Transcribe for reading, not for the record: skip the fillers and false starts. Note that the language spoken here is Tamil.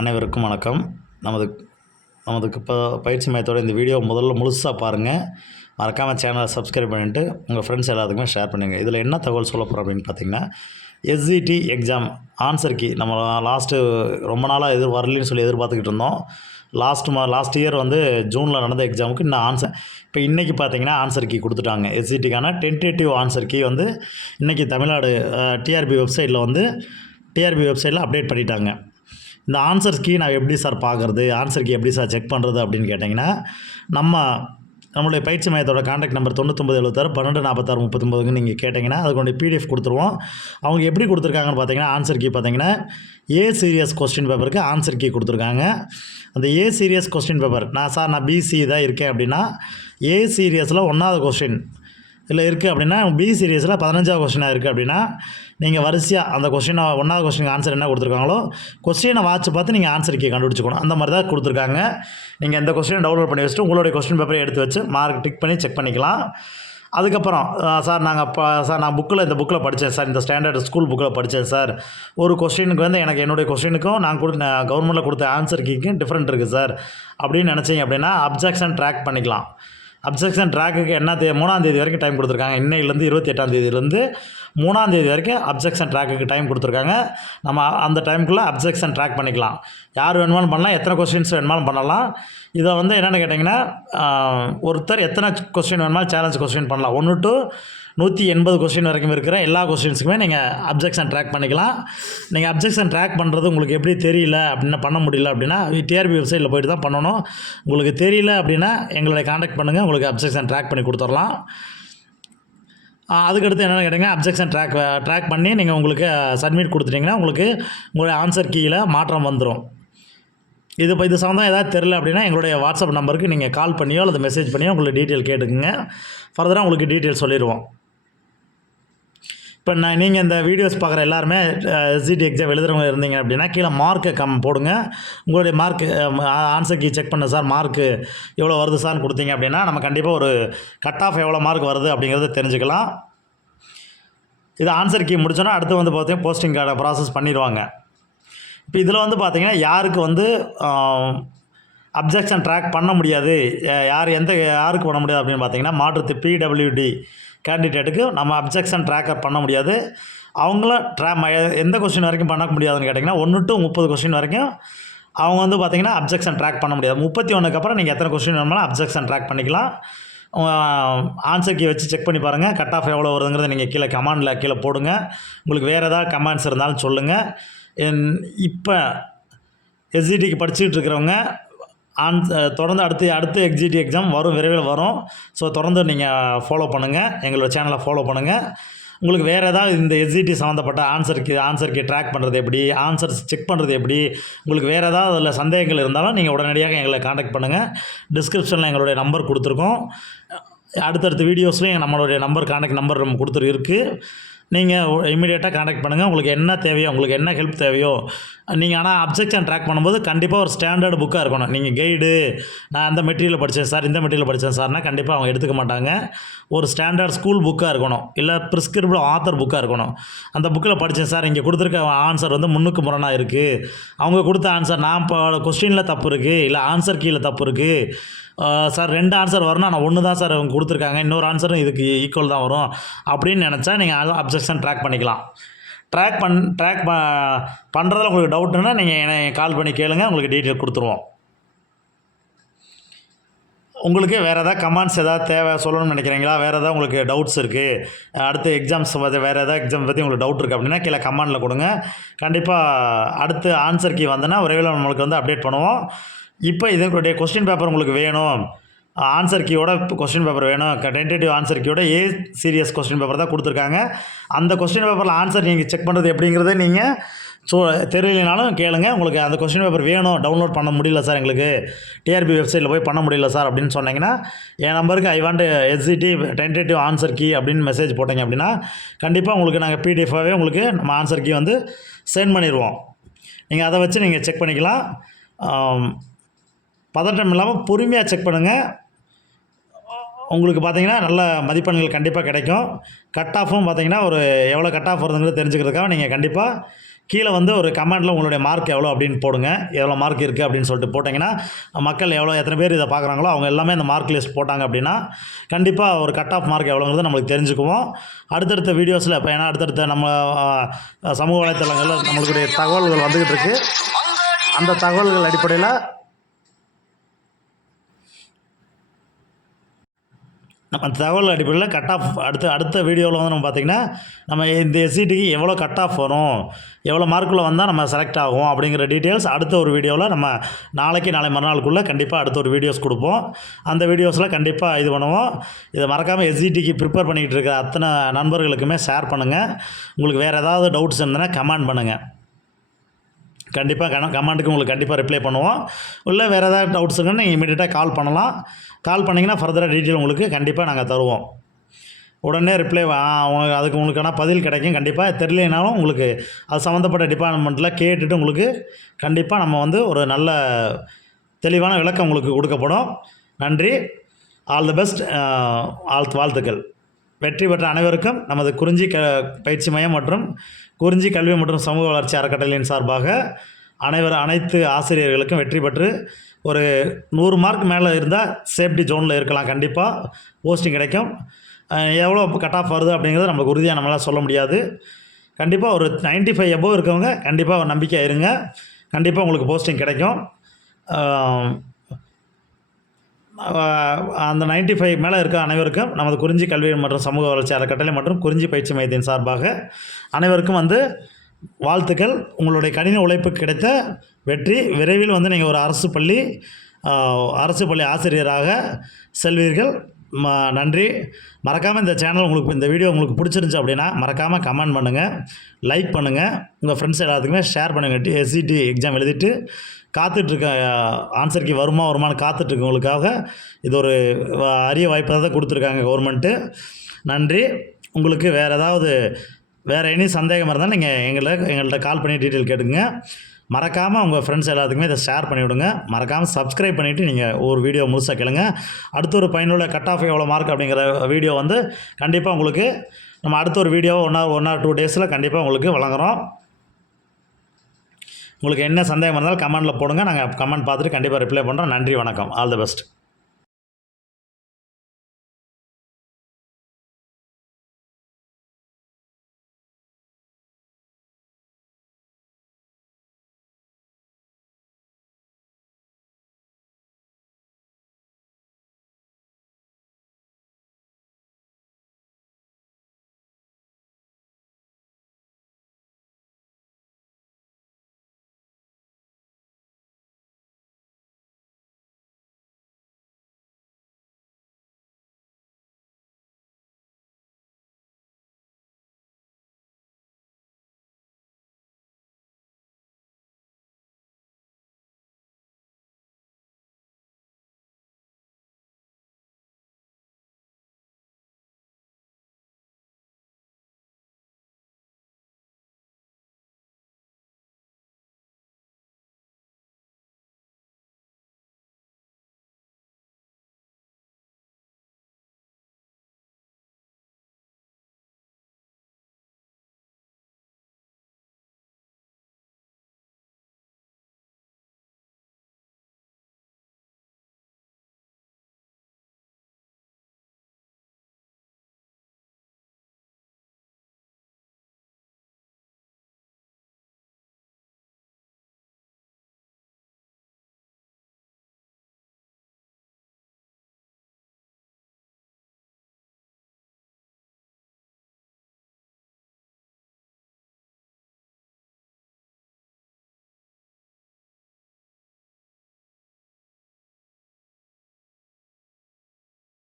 அனைவருக்கும் வணக்கம். நமது நமது பயிற்சி மையத்தோட இந்த வீடியோ முதல்ல முழுசாக பாருங்கள். மறக்காமல் சேனலை சப்ஸ்கிரைப் பண்ணிவிட்டு உங்கள் ஃப்ரெண்ட்ஸ் எல்லாத்துக்குமே ஷேர் பண்ணுங்கள். இதில் என்ன தகவல் சொல்ல போகிறோம் அப்படின்னு பார்த்தீங்கன்னா, எஸ்ஜிடி எக்ஸாம் ஆன்சர் கீ நம்ம ரொம்ப நாளாக வரலன்னு சொல்லி எதிர்பார்த்துக்கிட்டு இருந்தோம். லாஸ்ட் இயர் ஜூனில் நடந்த எக்ஸாமுக்கு இன்னும் ஆன்சர் இப்போ இன்றைக்கி பார்த்தீங்கன்னா ஆன்சர் கீ கொடுத்துட்டாங்க. எஸ்ஜிடிக்கான டென்டேட்டிவ் ஆன்சர் கீ இன்றைக்கி தமிழ்நாடு டிஆர்பி வெப்சைட்டில் அப்டேட் பண்ணிட்டாங்க. இந்த ஆன்சர் கீ நான் எப்படி சார் பார்க்குறது, ஆன்சர் கீ எப்படி சார் செக் பண்ணுறது அப்படின்னு கேட்டிங்கன்னா, நம்மளுடைய பயிற்சி மையத்தோட கான்டாக்ட் நம்பர் 9976 1246 39க்கு நீங்கள் கேட்டிங்கன்னா அதுக்கு பிடிஎஃப் கொடுத்துருவோம். அவங்க எப்படி கொடுத்துருக்காங்கன்னு பார்த்தீங்கன்னா, ஆன்சர் கீ பார்த்தீங்கன்னா ஏ சீரியஸ் கொஸ்டின் பேப்பருக்கு ஆன்சர் கீ கொடுத்துருக்காங்க. அந்த ஏ சீரியஸ் கொஸ்டின் பேப்பர் நான் பிசி தான் இருக்கேன் அப்படின்னா, ஏ சீரியஸில் 1வது கொஸ்டின் இல்லை இருக்குது அப்படின்னா, பி சீரியஸில் 15வது கொஸ்டினாக இருக்குது அப்படின்னா, நீங்கள் வரிசையாக அந்த 1வது கொஸ்டினுக்கு ஆன்சர் என்ன கொடுத்துருக்காங்களோ கொஸ்டினை வாட்ச் பார்த்து நீங்கள் ஆன்சர் கீ கண்டுபிடிச்சிக்கணும். அந்த மாதிரி தான் கொடுத்துருக்காங்க. நீங்கள் இந்த கொஸ்டினை டவுன்லோட் பண்ணி வச்சுட்டு உங்களுடைய கொஸ்டின் பேப்பரை எடுத்து வச்சு மார்க் டிக் பண்ணி செக் பண்ணிக்கலாம். அதுக்கப்புறம் நான் இந்த புக்கில் படித்தேன் சார், இந்த ஸ்டாண்டர்ட் ஸ்கூல் புக்கில் படித்தேன் சார், ஒரு கொஸ்டினுக்கு எனக்கு என்னுடைய கொஸ்டினுக்கும் நான் கவர்மெண்ட்டில் கொடுத்த ஆன்சர் கீக்கும் டிஃப்ரெண்ட் இருக்குது சார் அப்படின்னு நினச்சிங்க அப்படின்னா அப்ஜெக்ஷன் ட்ராக் பண்ணிக்கலாம். அப்ஜெக்ஷன் ட்ராக்குக்கு 3ஆம் தேதி வரைக்கும் டைம் கொடுத்துருக்காங்க. இன்னையிலேருந்து 28ஆம் தேதியிலேருந்து 3ஆம் தேதி வரைக்கும் அப்ஜெக்ஷன் ட்ராக்குக்கு டைம் கொடுத்துருக்காங்க. நம்ம அந்த டைமுக்குள்ளே அப்ஜெக்ஷன் ட்ராக் பண்ணிக்கலாம். யார் வேணுமாலும் பண்ணலாம், எத்தனை கொஸ்டின்ஸ் வேணுமாலும் பண்ணலாம். இதை என்னென்னு கேட்டிங்கன்னா, ஒருத்தர் எத்தனை கொஸ்டின் வேணுமாலும் சேலஞ்ச் கொஸ்டின் பண்ணலாம். 1 to 180 கொஸ்டின் வரைக்கும் இருக்கிற எல்லா கொஸ்டின்ஸுக்குமே நீங்கள் அப்ஜெக்ஷன் ட்ராக் பண்ணிக்கலாம். நீங்கள் அப்ஜெக்ஷன் ட்ராக் பண்ணுறது உங்களுக்கு எப்படி தெரியல அப்படின்னா, பண்ண முடியல அப்படின்னா டிஆர்பி வெப்சைட்டில் போய்ட்டு தான் பண்ணணும். உங்களுக்கு தெரியல அப்படின்னா எங்களை காண்டாக்ட் பண்ணுங்கள், உங்களுக்கு அப்ஜெக்ஷன் ட்ராக் பண்ணி கொடுத்துடலாம். அதுக்கடுத்து என்னென்னு கேட்டிங்கன்னா, அப்ஜெக்ஷன் ட்ராக் பண்ணி நீங்கள் உங்களுக்கு சப்மிட் கொடுத்துட்டிங்கன்னா உங்களுடைய ஆன்சர் கீயில் மாற்றம் வந்துடும். இது சம்மந்தம் ஏதாவது தெரில அப்படின்னா எங்களுடைய வாட்ஸ்அப் நம்பருக்கு நீங்கள் கால் பண்ணியோ அல்லது மெசேஜ் பண்ணியோ உங்களுக்கு டீட்டெயில் கேட்டுக்குங்க. ஃபர்தராக உங்களுக்கு டீட்டெயில் சொல்லிடுவோம். இப்போ நீங்கள் இந்த வீடியோஸ் பார்க்குற எல்லாருமே எஸ்ஜிடி எக்ஸாம் எழுதுறவங்க இருந்தீங்க அப்படின்னா கீழே மார்க்கை போடுங்க. உங்களுடைய மார்க்கு ஆன்சர் கீ செக் பண்ண சார், மார்க்கு எவ்வளோ வருது சார்னு கொடுத்தீங்க அப்படின்னா நம்ம கண்டிப்பாக ஒரு கட் ஆஃப் எவ்வளோ மார்க் வருது அப்படிங்கிறத தெரிஞ்சுக்கலாம். இது ஆன்சர் கீ முடிச்சோன்னா அடுத்து பார்த்தீங்கன்னா போஸ்டிங் கார்டை ப்ராசஸ் பண்ணிடுவாங்க. இப்போ இதில் பார்த்தீங்கன்னா யாருக்கு அப்ஜெக்ஷன் ட்ராக் பண்ண முடியாது, யாருக்கு பண்ண முடியாது அப்படின்னு பார்த்தீங்கன்னா, மாற்றுத்து பிடபிள்யூடி கேண்டிடேட்டுக்கு நம்ம அப்ஜெக்ஷன் ட்ராக்கர் பண்ண முடியாது. அவங்கள எந்த கொஸ்டின் வரைக்கும் பண்ண முடியாதுன்னு கேட்டிங்கன்னா 1 to 30 கொஸ்டின் வரைக்கும் அவங்க பார்த்தீங்கன்னா அப்ஜெக்ஷன் ட்ராக் பண்ண முடியாது. 31க்கு அப்புறம் நீங்கள் எத்தனை கொஸ்டின் வேணுமாலும் அப்ஜெக்ஷன் ட்ராக் பண்ணிக்கலாம். ஆன்சர் கீ வச்சு செக் பண்ணி பாருங்கள். கட் ஆஃப் எவ்வளோ வருதுங்கிறத நீங்கள் கீழே போடுங்க. உங்களுக்கு வேறு ஏதாவது கமெண்ட்ஸ் இருந்தாலும் சொல்லுங்கள். இப்போ எஸ்ஜிடிக்கு படிச்சுக்கிட்டு இருக்கிறவங்க தொடர்ந்து அடுத்த எக்ஸிடி எக்ஸாம் விரைவில் வரும். ஸோ தொடர்ந்து நீங்கள் ஃபாலோ பண்ணுங்கள், எங்களோட சேனலை ஃபாலோ பண்ணுங்கள். உங்களுக்கு வேறு ஏதாவது இந்த எஸ்ஜிடி சம்மந்தப்பட்ட ஆன்சர் கீ ட்ராக் பண்ணுறது எப்படி, ஆன்சர்ஸ் செக் பண்ணுறது எப்படி, உங்களுக்கு வேறு ஏதாவது அதில் சந்தேகங்கள் இருந்தாலும் நீங்கள் உடனடியாக எங்களை காண்டாக்ட் பண்ணுங்கள். டிஸ்கிரிப்ஷனில் எங்களுடைய நம்பர் கொடுத்துருக்கோம். அடுத்தடுத்த வீடியோஸ்லையும் நம்மளுடைய காண்டாக்ட் நம்பர் நம்ம இருக்குது. நீங்கள் இமீடியட்டாக காண்டாக்ட் பண்ணுங்கள். உங்களுக்கு என்ன தேவையோ, உங்களுக்கு என்ன ஹெல்ப் தேவையோ நீங்கள். ஆனால் அப்ஜெக்ஷன் ட்ராக் பண்ணும்போது கண்டிப்பாக ஒரு ஸ்டாண்டர்டு புக்காக இருக்கணும். நீங்கள் கைடு, நான் அந்த மெட்டீரியல் படித்தேன் சார், இந்த மெட்டீரியல் படித்தேன் சார்னால் கண்டிப்பாக அவங்க எடுத்துக்க மாட்டாங்க. ஒரு ஸ்டாண்டர்ட் ஸ்கூல் புக்காக இருக்கணும், இல்லை ப்ரிஸ்கிரிப்ட் ஆத்தர் புக்காக இருக்கணும். அந்த புக்கில் படித்தேன் சார், இங்கே கொடுத்துருக்க ஆன்சர் முன்னுக்கு முரணாக இருக்குது, அவங்க கொடுத்த ஆன்சர் நான் கொஸ்டினில் தப்பு இருக்குது, இல்லை ஆன்சர் கீழே தப்பு இருக்குது சார், 2 ஆன்சர் வரணும், நான் 1 தான் சார் அவங்க கொடுத்துருக்காங்க, இன்னொரு ஆன்சரும் இதுக்கு ஈக்குவல் தான் வரும் அப்படின்னு நினச்சா நீங்கள் அப்ஜெக்ஷன் ட்ராக் பண்ணிக்கலாம். ட்ராக் பண்ணுறதுல உங்களுக்கு டவுட்டுன்னா நீங்கள் என்னை கால் பண்ணி கேளுங்க, உங்களுக்கு டீட்டெயில் கொடுத்துருவோம். உங்களுக்கு வேறு ஏதாவது கமெண்ட்ஸ் தேவை சொல்லணும்னு நினைக்கிறீங்களா, வேறு ஏதாவது உங்களுக்கு டவுட்ஸ் இருக்குது, அடுத்த எக்ஸாம்ஸ் வேறு ஏதாவது எக்ஸாம் பற்றி உங்களுக்கு டவுட் இருக்குது அப்படின்னா கீழே கமெண்டில் கொடுங்க. கண்டிப்பாக அடுத்து ஆன்சர் கீ வந்தோன்னா விரைவில் நம்மளுக்கு அப்டேட் பண்ணுவோம். இப்போ இதனுடைய கொஸ்டின் பேப்பர் உங்களுக்கு வேணும், ஆன்சர் கீயோட கொஸ்டின் பேப்பர் வேணும், டென்டேட்டிவ் ஆன்சர் கீயோட ஏ சீரியஸ் கொஸ்டின் பேப்பர் தான் கொடுத்துருக்காங்க. அந்த கொஸ்டின் பேப்பரில் ஆன்சர் நீங்கள் செக் பண்ணுறது எப்படிங்கிறத நீங்கள் தெரியலனாலும் கேளுங்க. உங்களுக்கு அந்த கொஸ்டின் பேப்பர் வேணும், டவுன்லோட் பண்ண முடியல சார், எங்களுக்கு டிஆர்பி வெப்சைட்டில் போய் பண்ண முடியல சார் அப்படின்னு சொன்னீங்கன்னா என் நம்பருக்கு I want SGT tentative answer key அப்படின்னு மெசேஜ் போட்டிங்க அப்படின்னா கண்டிப்பாக உங்களுக்கு நாங்கள் பிடிஎஃபாகவே உங்களுக்கு நம்ம ஆன்சர் கீ சென்ட் பண்ணிடுவோம். நீங்கள் அதை வச்சு நீங்கள் செக் பண்ணிக்கலாம். பதட்டம் இல்லாமல் பொறுமையாக செக் பண்ணுங்கள். உங்களுக்கு பார்த்தீங்கன்னா நல்ல மதிப்பெண்கள் கண்டிப்பாக கிடைக்கும். கட் ஆஃபும் பார்த்தீங்கன்னா எவ்வளோ கட் ஆஃப் வருதுங்கிறது தெரிஞ்சுக்கிறதுக்காக நீங்கள் கண்டிப்பாக கீழே வந்து ஒரு கமெண்ட்டில் உங்களுடைய மார்க் எவ்வளோ அப்படின்னு போடுங்க. எவ்வளோ மார்க் இருக்குது அப்படின்னு சொல்லிட்டு போட்டிங்கன்னா, மக்கள் எத்தனை பேர் இதை பார்க்குறாங்களோ அவங்க எல்லாமே அந்த மார்க் லிஸ்ட் போட்டாங்க அப்படின்னா, கண்டிப்பாக ஒரு கட் ஆஃப் மார்க் எவ்வளோங்கிறது நம்மளுக்கு தெரிஞ்சுக்குவோம். அடுத்தடுத்த வீடியோஸில் இப்போ ஏன்னா அடுத்தடுத்த நம்ம சமூக வலைத்தளங்களில் நம்மளுடைய தகவல்கள் வந்துக்கிட்டு இருக்குது. அந்த தகவல்கள் அடிப்படையில் நம்ம அந்த தகவல் அடிப்படையில் கட் ஆஃப் அடுத்த வீடியோவில் வந்து நம்ம பார்த்திங்கன்னா, நம்ம இந்த எஸ்சிடிக்கு எவ்வளோ கட் ஆஃப் வரும், எவ்வளோ மார்க்குள்ளே வந்தால் நம்ம செலக்ட் ஆகும் அப்படிங்கிற டீட்டெயில்ஸ் அடுத்த ஒரு வீடியோவில் நம்ம நாளை மறுநாளுக்குள்ளே கண்டிப்பாக அடுத்த ஒரு வீடியோஸ் கொடுப்போம். அந்த வீடியோஸில் கண்டிப்பாக இது பண்ணுவோம். இதை மறக்காமல் எஸ்சிடிக்கு ப்ரிப்பேர் பண்ணிக்கிட்டு இருக்கிற அத்தனை நண்பர்களுக்குமே ஷேர் பண்ணுங்கள். உங்களுக்கு வேறு ஏதாவது டவுட்ஸ் இருந்ததுன்னா கமெண்ட் பண்ணுங்கள். கண்டிப்பாக கமெண்ட்டுக்கு உங்களுக்கு கண்டிப்பாக ரிப்ளை பண்ணுவோம். இல்லை வேறு ஏதாவது டவுட்ஸ் இருக்குன்னு நீங்கள் இமீடியட்டாக கால் பண்ணலாம். கால் பண்ணிங்கன்னா ஃபர்தராக டீட்டெயில் உங்களுக்கு கண்டிப்பாக நாங்கள் தருவோம். உடனே ரிப்ளை அதுக்கு உங்களுக்கான பதில் கிடைக்கும். கண்டிப்பாக தெரியலைனாலும் உங்களுக்கு அது சம்மந்தப்பட்ட டிபார்ட்மெண்ட்டில் கேட்டுட்டு உங்களுக்கு கண்டிப்பாக நம்ம வந்து ஒரு நல்ல தெளிவான விளக்கம் உங்களுக்கு கொடுக்கப்படும். நன்றி. All the best. வாழ்த்துக்கள். வெற்றி பெற்ற அனைவருக்கும் நமது குறிஞ்சி பயிற்சி மையம் மற்றும் குறிஞ்சி கல்வி மற்றும் சமூக வளர்ச்சி அறக்கட்டளையின் சார்பாக அனைத்து ஆசிரியர்களுக்கும் வெற்றி பெற்று ஒரு 100 மார்க் மேலே இருந்தால் சேஃப்டி ஜோனில் இருக்கலாம். கண்டிப்பாக போஸ்டிங் கிடைக்கும். எவ்வளோ கட் ஆஃப் வருது அப்படிங்கிறது நம்மளுக்கு உறுதியாக நம்மளால் சொல்ல முடியாது. கண்டிப்பாக ஒரு 95 எபோவ் இருக்கவங்க கண்டிப்பாக ஒரு நம்பிக்கையாக இருங்க. கண்டிப்பாக உங்களுக்கு போஸ்டிங் கிடைக்கும். அந்த 95 மேலே இருக்க அனைவருக்கும் நமது குறிஞ்சி கல்வி மற்றும் சமூக வளர்ச்சி அறக்கட்டளை மற்றும் குறிஞ்சி பயிற்சி மையத்தின் சார்பாக அனைவருக்கும் வந்து வாழ்த்துக்கள். உங்களுடைய கடின உழைப்புக்கு கிடைத்த வெற்றி. விரைவில் வந்து நீங்கள் ஒரு அரசு பள்ளி ஆசிரியராக செல்வீர்கள். நன்றி. மறக்காமல் இந்த சேனல் இந்த வீடியோ உங்களுக்கு பிடிச்சிருந்துச்சி அப்படின்னா மறக்காமல் கமெண்ட் பண்ணுங்கள், லைக் பண்ணுங்கள், உங்கள் ஃப்ரெண்ட்ஸ் எல்லாத்துக்குமே ஷேர் பண்ணுங்கள். எஸ்சிடி எக்ஸாம் எழுதிட்டு காத்துட்ருக்க ஆன்சருக்கு வருமானு காத்துட்ருக்கவங்களுக்காக இது ஒரு அரிய வாய்ப்பாக தான் கொடுத்துருக்காங்க கவர்மெண்ட்டு. நன்றி. உங்களுக்கு வேறு எனி சந்தேகம் இருந்தால் நீங்கள் எங்கள்கிட்ட கால் பண்ணி டீட்டெயில் கேட்டுங்க. மறக்காமல் உங்கள் ஃப்ரெண்ட்ஸ் எல்லாத்துக்குமே இதை ஷேர் பண்ணிவிடுங்க. மறக்காமல் சப்ஸ்கிரைப் பண்ணிவிட்டு நீங்கள் ஒரு வீடியோ முழுசாக கேளுங்க. அடுத்த ஒரு பயனுள்ள கட் ஆஃப் எவ்வளோ மார்க் அப்படிங்கிற வீடியோ வந்து கண்டிப்பாக உங்களுக்கு நம்ம அடுத்த ஒரு வீடியோ 1 or 2 டேஸில் கண்டிப்பாக உங்களுக்கு வழங்குகிறோம். உங்களுக்கு என்ன சந்தேகம் இருந்தாலும் கமெண்டில் போடுங்க. நாங்கள் கமெண்ட் பார்த்துட்டு கண்டிப்பாக ரிப்ளை பண்ணுறோம். நன்றி, வணக்கம். All the best.